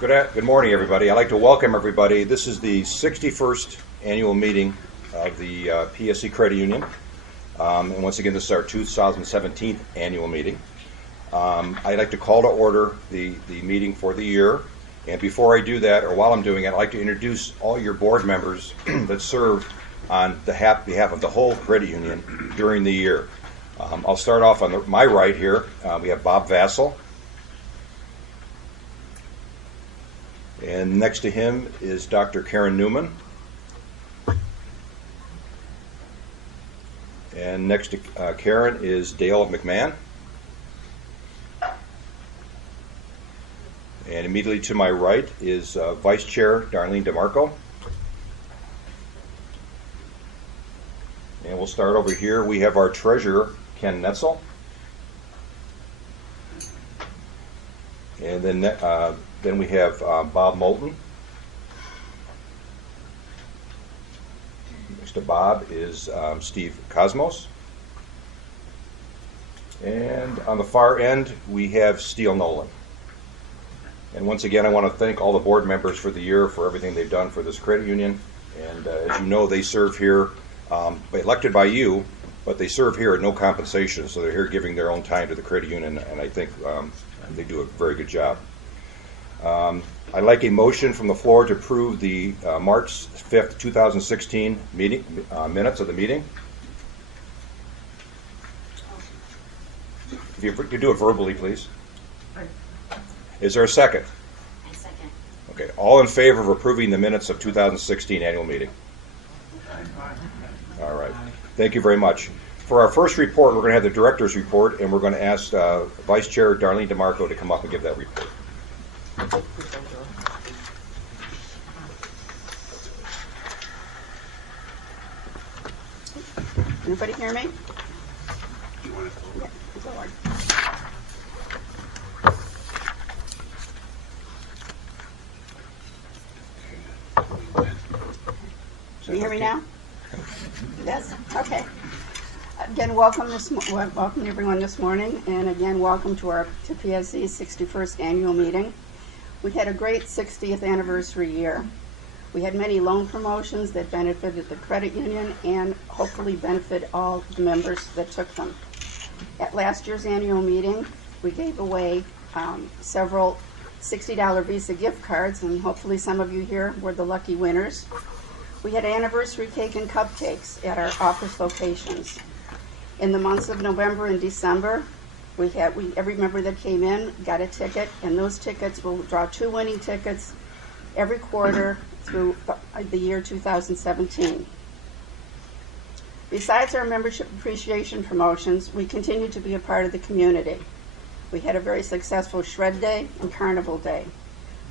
Good morning, everybody. I'd like to welcome everybody. This is the 61st annual meeting of the PSE Credit Union. And once again, this is our 2017 annual meeting. I'd like to call to order the meeting for the year. And before I do that, or while I'm doing it, I'd like to introduce all your board members that serve on behalf of the whole credit union during the year. I'll start off on my right here. We have Bob Vassell. And next to him is Dr. Karen Newman. And next to Karen is Dale McMahon. And immediately to my right is Vice Chair Darlene DeMarco. And we'll start over here. We have our Treasurer, Ken Netzel. And then we have Bob Moulton. Next to Bob is Steve Cosmos. And on the far end, we have Steele Nolan. And once again, I want to thank all the board members for the year for everything they've done for this credit union. And as you know, they serve here, elected by you, but they serve here at no compensation. So they're here giving their own time to the credit union, and I think they do a very good job. I'd like a motion from the floor to approve the March 5th, 2016 meeting minutes of the meeting. If you could do it verbally, please. Is there a second? I second. Okay. All in favor of approving the minutes of 2016 annual meeting? All right. Thank you very much. For our first report, we're going to have the director's report, and we're going to ask Vice Chair Darlene DeMarco to come up and give that report. Everybody hear me? Yeah, go on. Can you hear me now? Yes? Okay. Again, welcome everyone this morning, and again, welcome to PSE's 61st annual meeting. We had a great 60th anniversary year. We had many loan promotions that benefited the credit union and hopefully benefit all the members that took them. At last year's annual meeting, we gave away several $60 Visa gift cards, and hopefully some of you here were the lucky winners. We had anniversary cake and cupcakes at our office locations. In the months of November and December, every member that came in got a ticket, and those tickets will draw 2 winning tickets every quarter through the year 2017. Besides our membership appreciation promotions, we continue to be a part of the community. We had a very successful Shred Day and Carnival Day.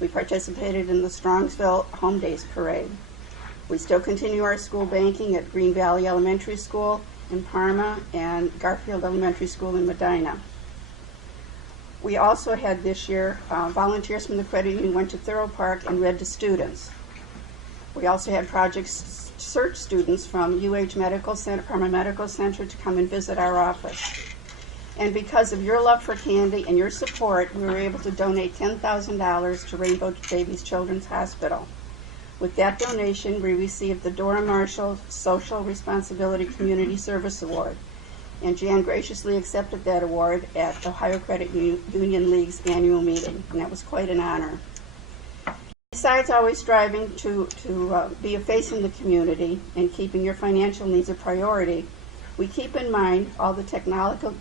We participated in the Strongsville Home Days Parade. We still continue our school banking at Green Valley Elementary School in Parma and Garfield Elementary School in Medina. We also had this year volunteers from the credit union went to Thorough Park and read to students. We also had Project Search students from UH Medical Center, Parma Medical Center, to come and visit our office. And because of your love for candy and your support, we were able to donate $10,000 to Rainbow Babies Children's Hospital. With that donation, we received the Dora Marshall Social Responsibility Community Service Award, and Jan graciously accepted that award at Ohio Credit Union League's annual meeting, and that was quite an honor. Besides always striving to be a face in the community and keeping your financial needs a priority, we keep in mind all the technological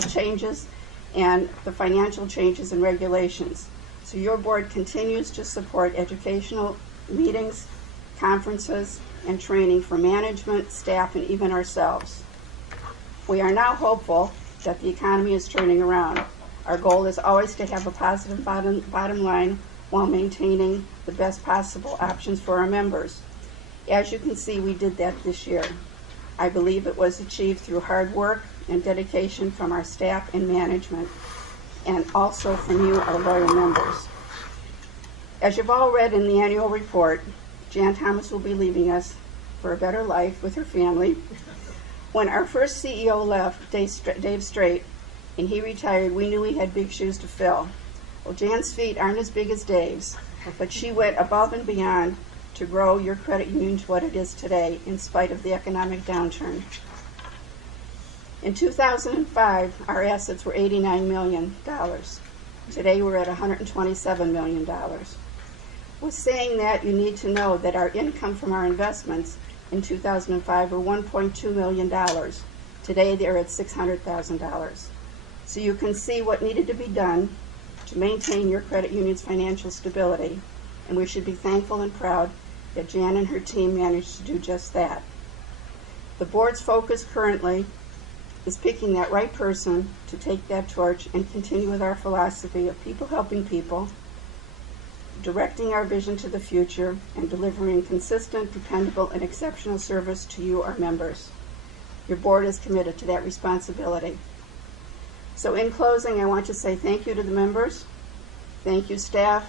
changes and the financial changes and regulations. So your board continues to support educational meetings, conferences, and training for management, staff, and even ourselves. We are now hopeful that the economy is turning around. Our goal is always to have a positive bottom line while maintaining the best possible options for our members. As you can see, we did that this year. I believe it was achieved through hard work and dedication from our staff and management, and also from you, our loyal members. As you've all read in the annual report, Jan Thomas will be leaving us for a better life with her family. When our first CEO left, Dave Straight, and he retired, we knew we had big shoes to fill. Well, Jan's feet aren't as big as Dave's, but she went above and beyond to grow your credit union to what it is today in spite of the economic downturn. In 2005, our assets were $89 million. Today we're at $127 million. With saying that, you need to know that our income from our investments in 2005 were $1.2 million. Today they're at $600,000. So you can see what needed to be done to maintain your credit union's financial stability, and we should be thankful and proud that Jan and her team managed to do just that. The board's focus currently is picking that right person to take that torch and continue with our philosophy of people helping people, directing our vision to the future, and delivering consistent, dependable, and exceptional service to you, our members. Your board is committed to that responsibility. So in closing, I want to say thank you to the members, thank you staff,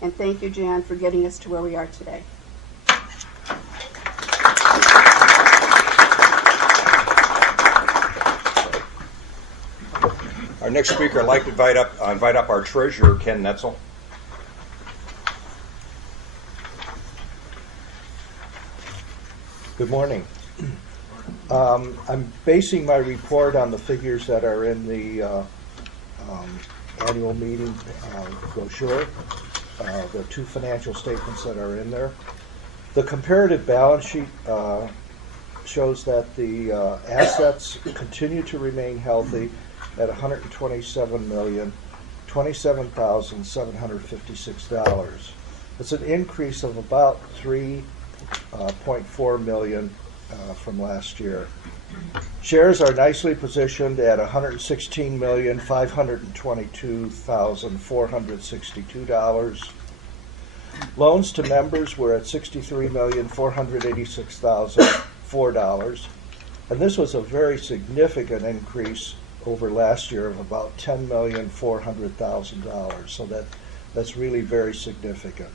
and thank you, Jan, for getting us to where we are today. Our next speaker, I'd like to invite up our treasurer, Ken Netzel. Good morning. I'm basing my report on the figures that are in the annual meeting brochure, the two financial statements that are in there. The comparative balance sheet shows that the assets continue to remain healthy at $127,027,756. It's an increase of about $3.4 million from last year. Shares are nicely positioned at $116,522,462. Loans to members were at $63,486,004, and this was a very significant increase over last year of about $10,400,000. So that's really very significant.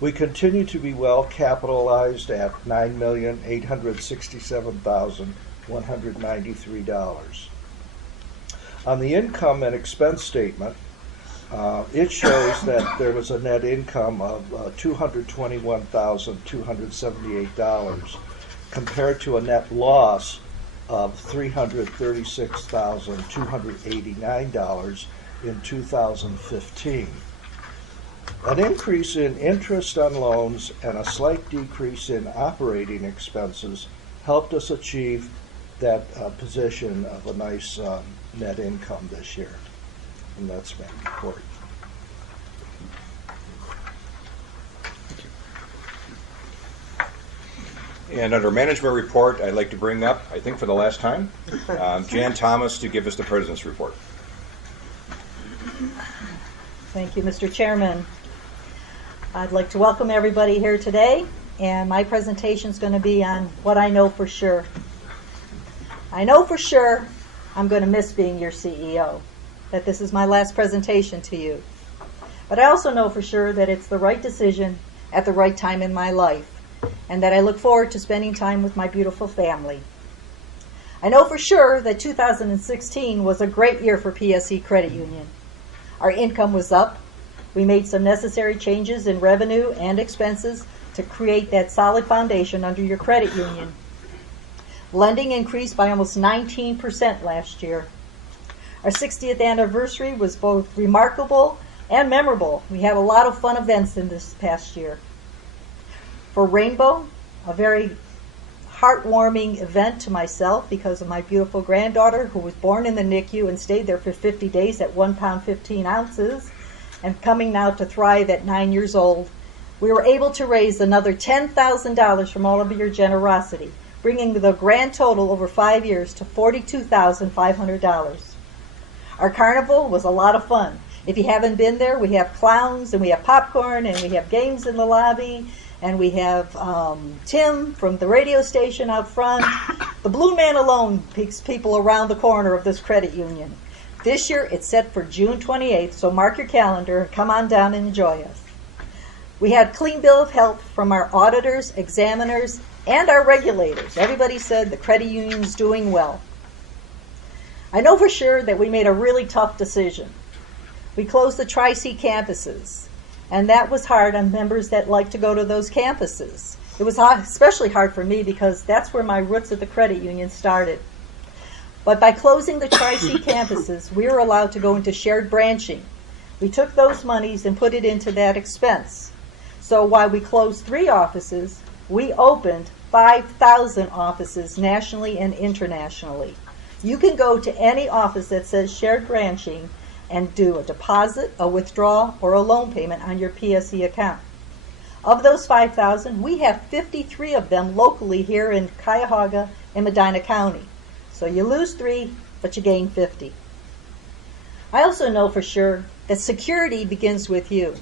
We continue to be well capitalized at $9,867,193. On the income and expense statement, it shows that there was a net income of $221,278 compared to a net loss of $336,289 in 2015. An increase in interest on loans and a slight decrease in operating expenses helped us achieve that position of a nice net income this year. And that's my report. And under management report, I'd like to bring up, I think for the last time, Jan Thomas to give us the president's report. Thank you, Mr. Chairman. I'd like to welcome everybody here today, and my presentation is going to be on what I know for sure. I know for sure I'm going to miss being your CEO, that this is my last presentation to you. But I also know for sure that it's the right decision at the right time in my life, and that I look forward to spending time with my beautiful family. I know for sure that 2016 was a great year for PSE Credit Union. Our income was up. We made some necessary changes in revenue and expenses to create that solid foundation under your credit union. Lending increased by almost 19% last year. Our 60th anniversary was both remarkable and memorable. We had a lot of fun events in this past year. For Rainbow, a very heartwarming event to myself because of my beautiful granddaughter who was born in the NICU and stayed there for 50 days at 1 pound 15 ounces and coming now to thrive at 9 years old. We were able to raise another $10,000 from all of your generosity, bringing the grand total over 5 years to $42,500. Our carnival was a lot of fun. If you haven't been there, we have clowns and we have popcorn and we have games in the lobby. And we have Tim from the radio station out front. The Blue Man alone takes people around the corner of this credit union. This year it's set for June 28th, so mark your calendar and come on down and enjoy us. We had clean bill of health from our auditors, examiners, and our regulators. Everybody said the credit union's doing well. I know for sure that we made a really tough decision. We closed the Tri-C campuses, and that was hard on members that like to go to those campuses. It was especially hard for me because that's where my roots at the credit union started. But by closing the Tri-C campuses, we were allowed to go into shared branching. We took those monies and put it into that expense. So while we closed 3 offices, we opened 5,000 offices nationally and internationally. You can go to any office that says shared branching and do a deposit, a withdrawal, or a loan payment on your PSE account. Of those 5,000, we have 53 of them locally here in Cuyahoga and Medina County. So you lose 3, but you gain 50. I also know for sure that security begins with you.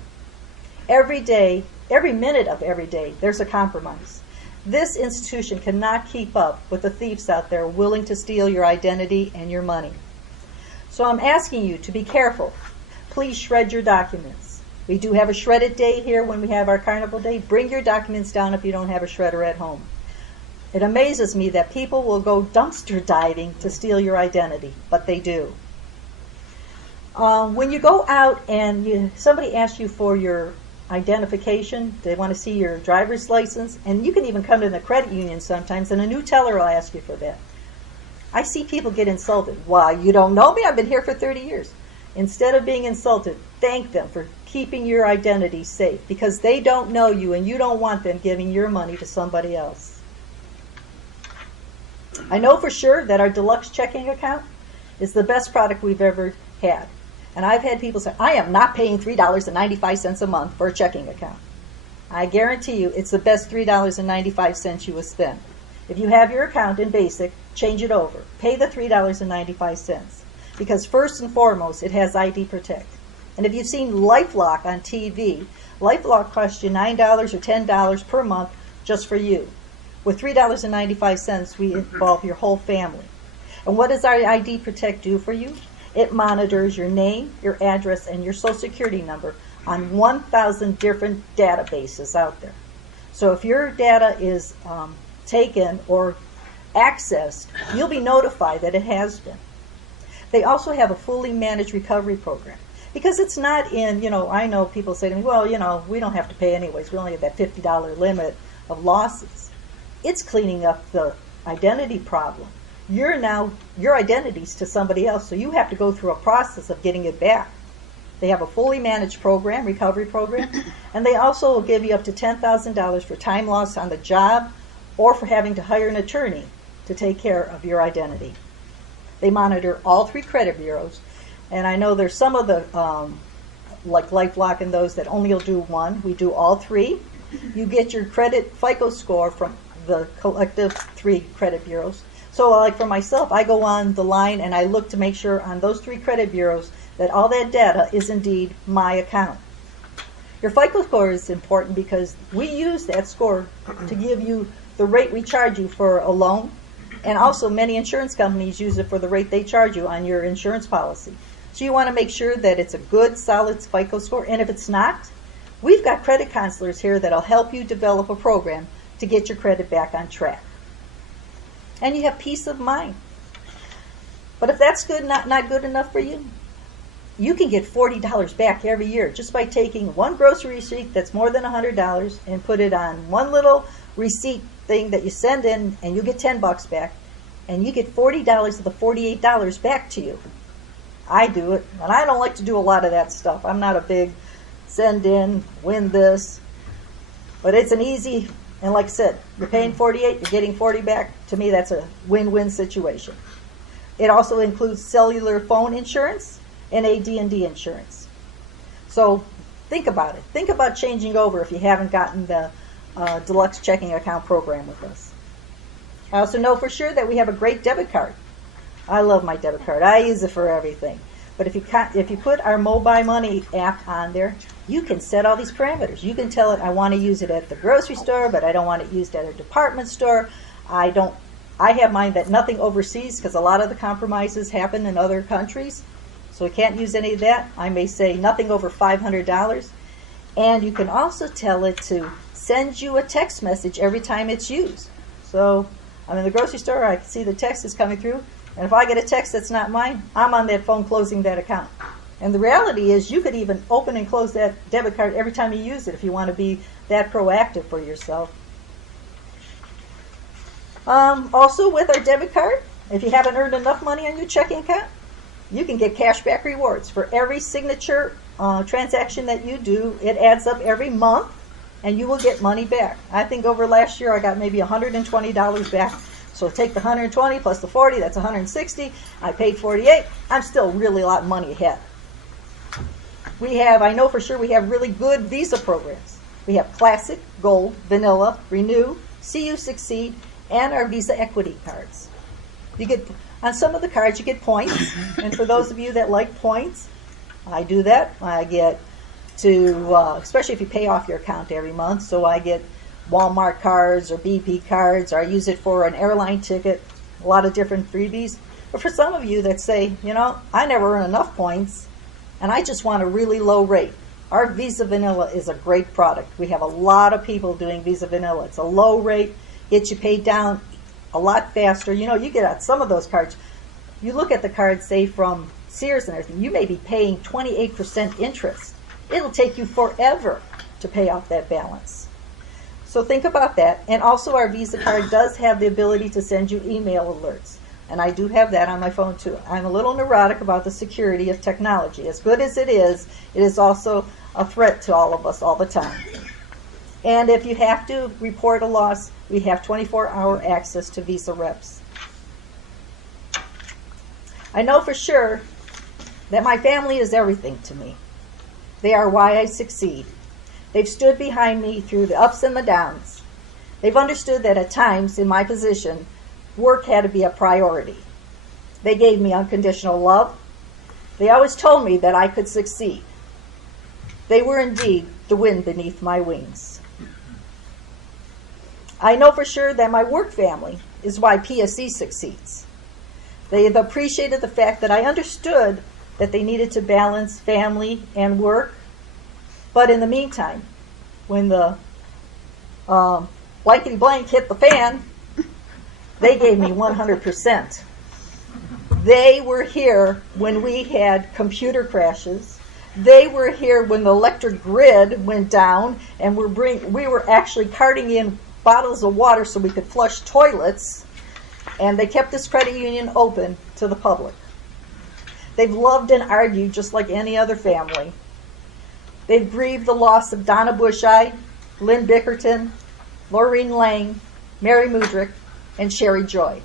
Every day, every minute of every day, there's a compromise. This institution cannot keep up with the thieves out there willing to steal your identity and your money. So I'm asking you to be careful. Please shred your documents. We do have a shredded day here when we have our carnival day. Bring your documents down if you don't have a shredder at home. It amazes me that people will go dumpster diving to steal your identity, but they do. When you go out and somebody asks you for your identification, they want to see your driver's license, and you can even come to the credit union sometimes, and a new teller will ask you for that. I see people get insulted. Why, you don't know me? I've been here for 30 years. Instead of being insulted, thank them for keeping your identity safe because they don't know you and you don't want them giving your money to somebody else. I know for sure that our deluxe checking account is the best product we've ever had. And I've had people say, I am not paying $3.95 a month for a checking account. I guarantee you it's the best $3.95 you will spend. If you have your account in basic, change it over. Pay the $3.95 because first and foremost, it has ID Protect. And if you've seen LifeLock on TV, LifeLock costs you $9 or $10 per month just for you. With $3.95, we involve your whole family. And what does our ID Protect do for you? It monitors your name, your address, and your social security number on 1,000 different databases out there. So if your data is taken or accessed, you'll be notified that it has been. They also have a fully managed recovery program. Because it's not in, I know people say to me, well, we don't have to pay anyways. We only have that $50 limit of losses. It's cleaning up the identity problem. Your identity's to somebody else, so you have to go through a process of getting it back. They have a fully managed program, recovery program, and they also will give you up to $10,000 for time lost on the job or for having to hire an attorney to take care of your identity. They monitor all 3 credit bureaus, and I know there's some of the, like LifeLock and those that only will do 1. We do all 3. You get your credit FICO score from the collective 3 credit bureaus. So like for myself, I go on the line and I look to make sure on those 3 credit bureaus that all that data is indeed my account. Your FICO score is important because we use that score to give you the rate we charge you for a loan, and also many insurance companies use it for the rate they charge you on your insurance policy. So you want to make sure that it's a good, solid FICO score, and if it's not, we've got credit counselors here that'll help you develop a program to get your credit back on track. And you have peace of mind. But if that's not good enough for you, you can get $40 back every year just by taking one grocery receipt that's more than $100 and put it on one little receipt thing that you send in, and you get $10 back, and you get $40 of the $48 back to you. I do it, and I don't like to do a lot of that stuff. I'm not a big send in, win this, but it's an easy. And like I said, you're paying $48, you're getting $40 back. To me, that's a win-win situation. It also includes cellular phone insurance and AD&D insurance. So think about it. Think about changing over if you haven't gotten the deluxe checking account program with us. I also know for sure that we have a great debit card. I love my debit card. I use it for everything. But if you put our Mobile Money app on there, you can set all these parameters. You can tell it, I want to use it at the grocery store, but I don't want it used at a department store. I have mine that nothing overseas because a lot of the compromises happen in other countries. So I can't use any of that. I may say nothing over $500. And you can also tell it to send you a text message every time it's used. So I'm in the grocery store, I can see the text is coming through. And if I get a text that's not mine, I'm on that phone closing that account. And the reality is you could even open and close that debit card every time you use it if you want to be that proactive for yourself. Also with our debit card, if you haven't earned enough money on your checking account, you can get cashback rewards. For every signature transaction that you do, it adds up every month and you will get money back. I think over last year I got maybe $120 back. So take the 120 plus the 40, that's 160. I paid 48. I'm still really a lot of money ahead. I know for sure we have really good Visa programs. We have Classic, Gold, Vanilla, Renew, CU Succeed, and our Visa Equity cards. You get, on some of the cards you get points, and for those of you that like points, I do that. I get to, especially if you pay off your account every month, so I get Walmart cards or BP cards, or I use it for an airline ticket, a lot of different freebies. But for some of you that say, I never earn enough points, and I just want a really low rate, our Visa Vanilla is a great product. We have a lot of people doing Visa Vanilla. It's a low rate, gets you paid down a lot faster. You get at some of those cards, you look at the cards, say from Sears and everything, you may be paying 28% interest. It'll take you forever to pay off that balance. So think about that. And also our Visa card does have the ability to send you email alerts. And I do have that on my phone too. I'm a little neurotic about the security of technology. As good as it is also a threat to all of us all the time. And if you have to report a loss, we have 24-hour access to Visa reps. I know for sure that my family is everything to me. They are why I succeed. They've stood behind me through the ups and the downs. They've understood that at times in my position, work had to be a priority. They gave me unconditional love. They always told me that I could succeed. They were indeed the wind beneath my wings. I know for sure that my work family is why PSE succeeds. They have appreciated the fact that I understood that they needed to balance family and work. But in the meantime, when the blankety blank hit the fan, they gave me 100%. They were here when we had computer crashes. They were here when the electric grid went down and we were actually carting in bottles of water so we could flush toilets. And they kept this credit union open to the public. They've loved and argued just like any other family. They've grieved the loss of Donna Busheye, Lynn Bickerton, Laureen Lang, Mary Mudrick, and Sherry Joy.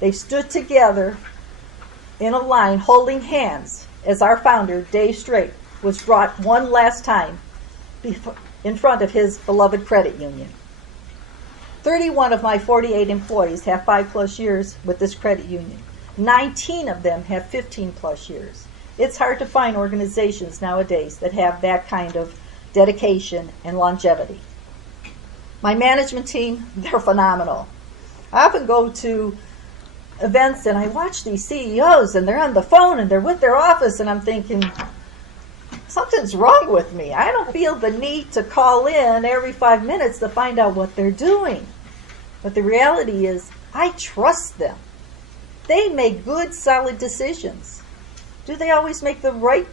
They've stood together in a line holding hands as our founder, Dave Straight, was brought one last time in front of his beloved credit union. 31 of my 48 employees have 5+ years with this credit union. 19 of them have 15+ years. It's hard to find organizations nowadays that have that kind of dedication and longevity. My management team, they're phenomenal. I often go to events and I watch these CEOs and they're on the phone and they're with their office and I'm thinking, something's wrong with me. I don't feel the need to call in every 5 minutes to find out what they're doing. But the reality is, I trust them. They make good, solid decisions. Do they always make the right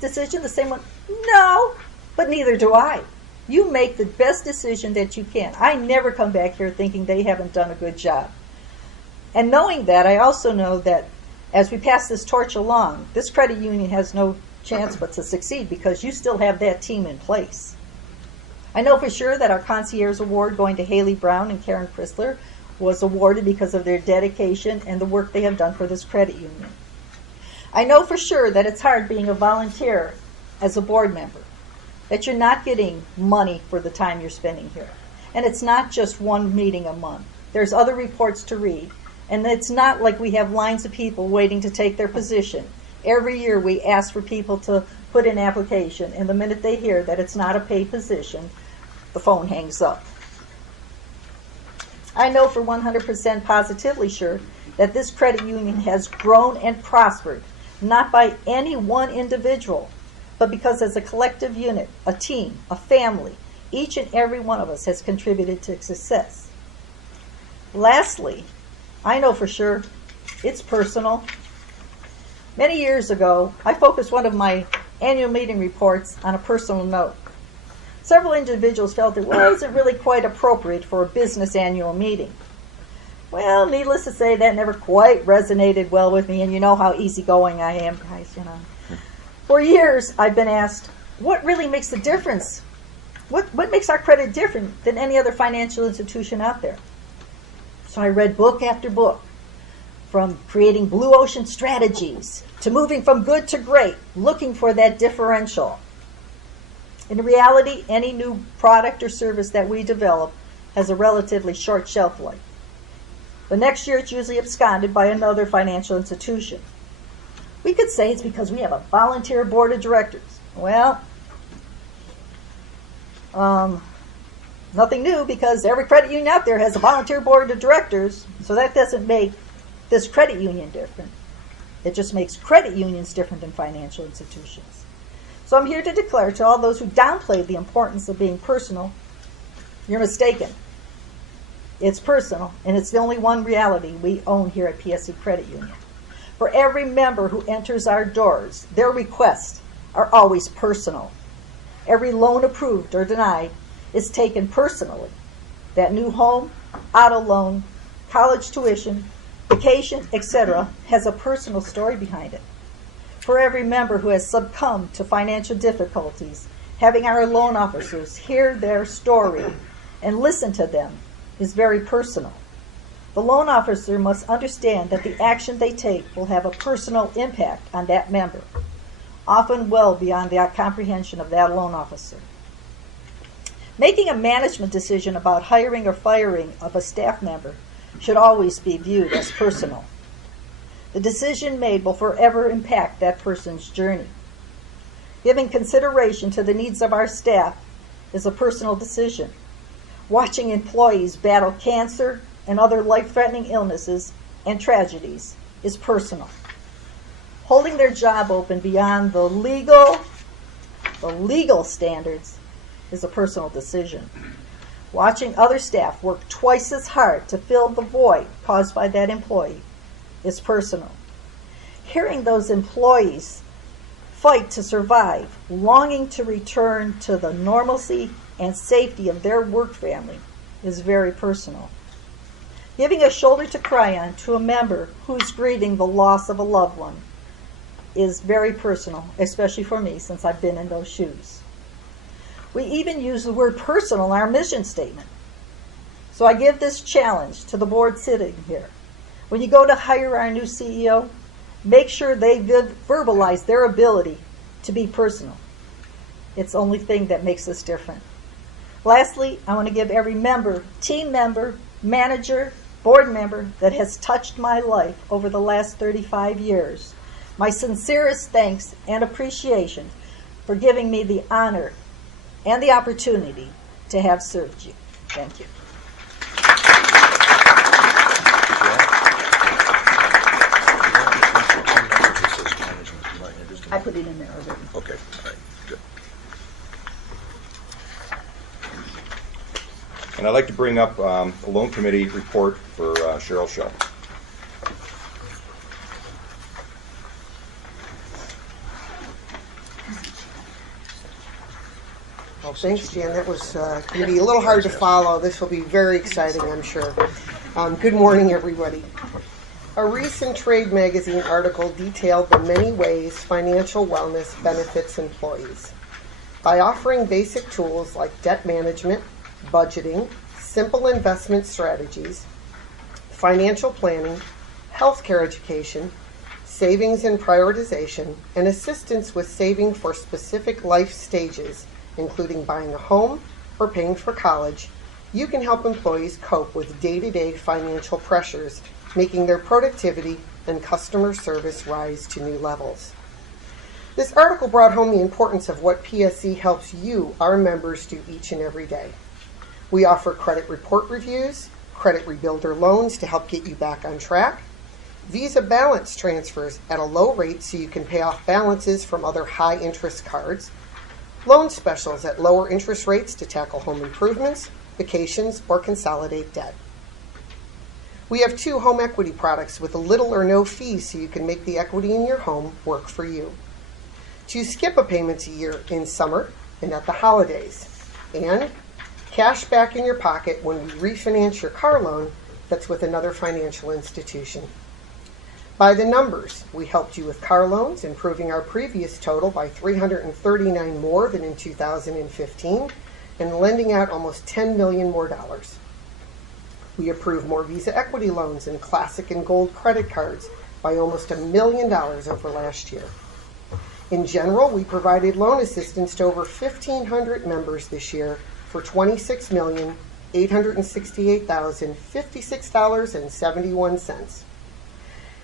decision, the same one? No, but neither do I. You make the best decision that you can. I never come back here thinking they haven't done a good job. And knowing that, I also know that as we pass this torch along, this credit union has no chance but to succeed because you still have that team in place. I know for sure that our Concierge Award going to Haley Brown and Karen Chrysler was awarded because of their dedication and the work they have done for this credit union. I know for sure that it's hard being a volunteer as a board member, that you're not getting money for the time you're spending here. And it's not just one meeting a month. There's other reports to read. And it's not like we have lines of people waiting to take their position. Every year we ask for people to put in application, and the minute they hear that it's not a paid position, the phone hangs up. I know for 100% positively sure that this credit union has grown and prospered, not by any one individual, but because as a collective unit, a team, a family, each and every one of us has contributed to success. Lastly, I know for sure it's personal. Many years ago, I focused one of my annual meeting reports on a personal note. Several individuals felt it wasn't really quite appropriate for a business annual meeting. Well, needless to say, that never quite resonated well with me, and you know how easygoing I am, guys, you know. For years, I've been asked, what really makes the difference? What makes our credit different than any other financial institution out there? So I read book after book, from creating blue ocean strategies to moving from good to great, looking for that differential. In reality, any new product or service that we develop has a relatively short shelf life. The next year, it's usually absconded by another financial institution. We could say it's because we have a volunteer board of directors. Well, nothing new, because every credit union out there has a volunteer board of directors, so that doesn't make this credit union different. It just makes credit unions different than financial institutions. So I'm here to declare to all those who downplay the importance of being personal, you're mistaken. It's personal, and it's the only one reality we own here at PSE Credit Union. For every member who enters our doors, their requests are always personal. Every loan approved or denied is taken personally. That new home, auto loan, college tuition, vacation, etc. has a personal story behind it. For every member who has succumbed to financial difficulties, having our loan officers hear their story and listen to them is very personal. The loan officer must understand that the action they take will have a personal impact on that member, often well beyond the comprehension of that loan officer. Making a management decision about hiring or firing of a staff member should always be viewed as personal. The decision made will forever impact that person's journey. Giving consideration to the needs of our staff is a personal decision. Watching employees battle cancer and other life-threatening illnesses and tragedies is personal. Holding their job open beyond the legal standards is a personal decision. Watching other staff work twice as hard to fill the void caused by that employee is personal. Hearing those employees fight to survive, longing to return to the normalcy and safety of their work family is very personal. Giving a shoulder to cry on to a member who's grieving the loss of a loved one is very personal, especially for me since I've been in those shoes. We even use the word personal in our mission statement. So I give this challenge to the board sitting here. When you go to hire our new CEO, make sure they verbalize their ability to be personal. It's the only thing that makes us different. Lastly, I want to give every member, team member, manager, board member that has touched my life over the last 35 years my sincerest thanks and appreciation for giving me the honor and the opportunity to have served you. Thank you. I put it in there already. Okay, all right, good. And I'd like to bring up the loan committee report for Cheryl Schell. Well, thanks, Jan. That was going to be a little hard to follow. This will be very exciting, I'm sure. Good morning, everybody. A recent Trade magazine article detailed the many ways financial wellness benefits employees. By offering basic tools like debt management, budgeting, simple investment strategies, financial planning, healthcare education, savings and prioritization, and assistance with saving for specific life stages, including buying a home or paying for college, you can help employees cope with day-to-day financial pressures, making their productivity and customer service rise to new levels. This article brought home the importance of what PSE helps you, our members, do each and every day. We offer credit report reviews, credit rebuilder loans to help get you back on track, Visa balance transfers at a low rate so you can pay off balances from other high-interest cards, loan specials at lower interest rates to tackle home improvements, vacations, or consolidate debt. We have 2 home equity products with little or no fees so you can make the equity in your home work for you. 2 skip-a payments a year in summer and at the holidays. And cash back in your pocket when we refinance your car loan that's with another financial institution. By the numbers, we helped you with car loans, improving our previous total by $339 more than in 2015, and lending out almost $10 million more dollars. We approved more Visa equity loans and Classic and Gold credit cards by almost $1 million over last year. In general, we provided loan assistance to over 1,500 members this year for $26,868,056.71.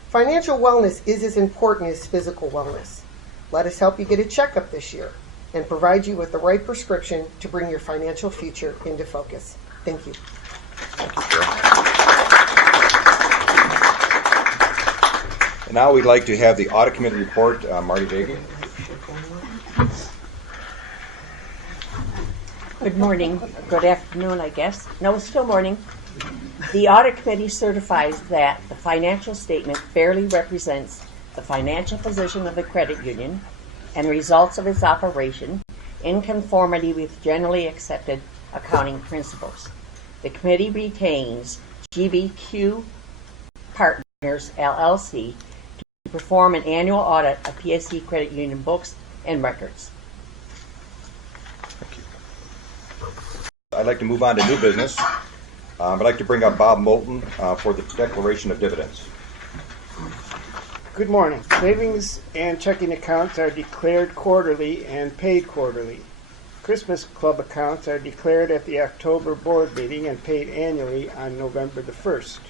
Financial wellness is as important as physical wellness. Let us help you get a checkup this year and provide you with the right prescription to bring your financial future into focus. Thank you. And now we'd like to have the audit committee report. Marty Vega. Good morning, good afternoon, I guess. No, it's still morning. The audit committee certifies that the financial statement fairly represents the financial position of the credit union and results of its operation in conformity with generally accepted accounting principles. The committee retains GBQ Partners, LLC, to perform an annual audit of PSE Credit Union books and records. I'd like to move on to new business. I'd like to bring up Bob Moulton for the declaration of dividends. Good morning. Savings and checking accounts are declared quarterly and paid quarterly. Christmas Club accounts are declared at the October board meeting and paid annually on November the 1st.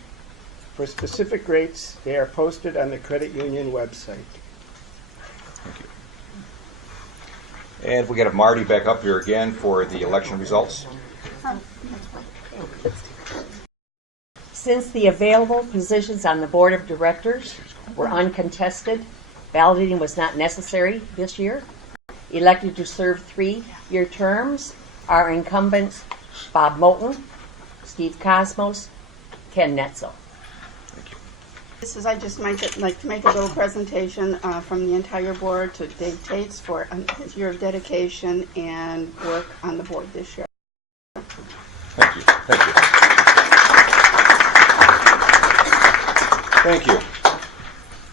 For specific rates, they are posted on the credit union website. Thank you. And if we get Marty back up here again for the election results. Since the available positions on the board of directors were uncontested, balloting was not necessary this year. Elected to serve 3-year terms are incumbents Bob Moulton, Steve Cosmos, Ken Netzel. I just might like to make a little presentation from the entire board to Dave Tates for his year of dedication and work on the board this year. Thank you. Thank you. Thank you.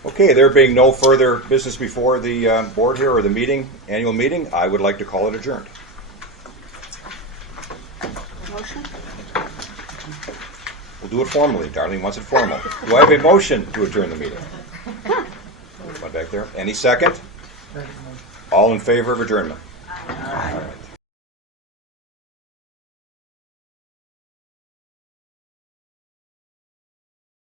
Okay, there being no further business before the board here or the annual meeting, I would like to call it adjourned. Motion? We'll do it formally. Darlene wants it formal. Do I have a motion to adjourn the meeting? One back there. Any second? All in favor of adjournment? All right.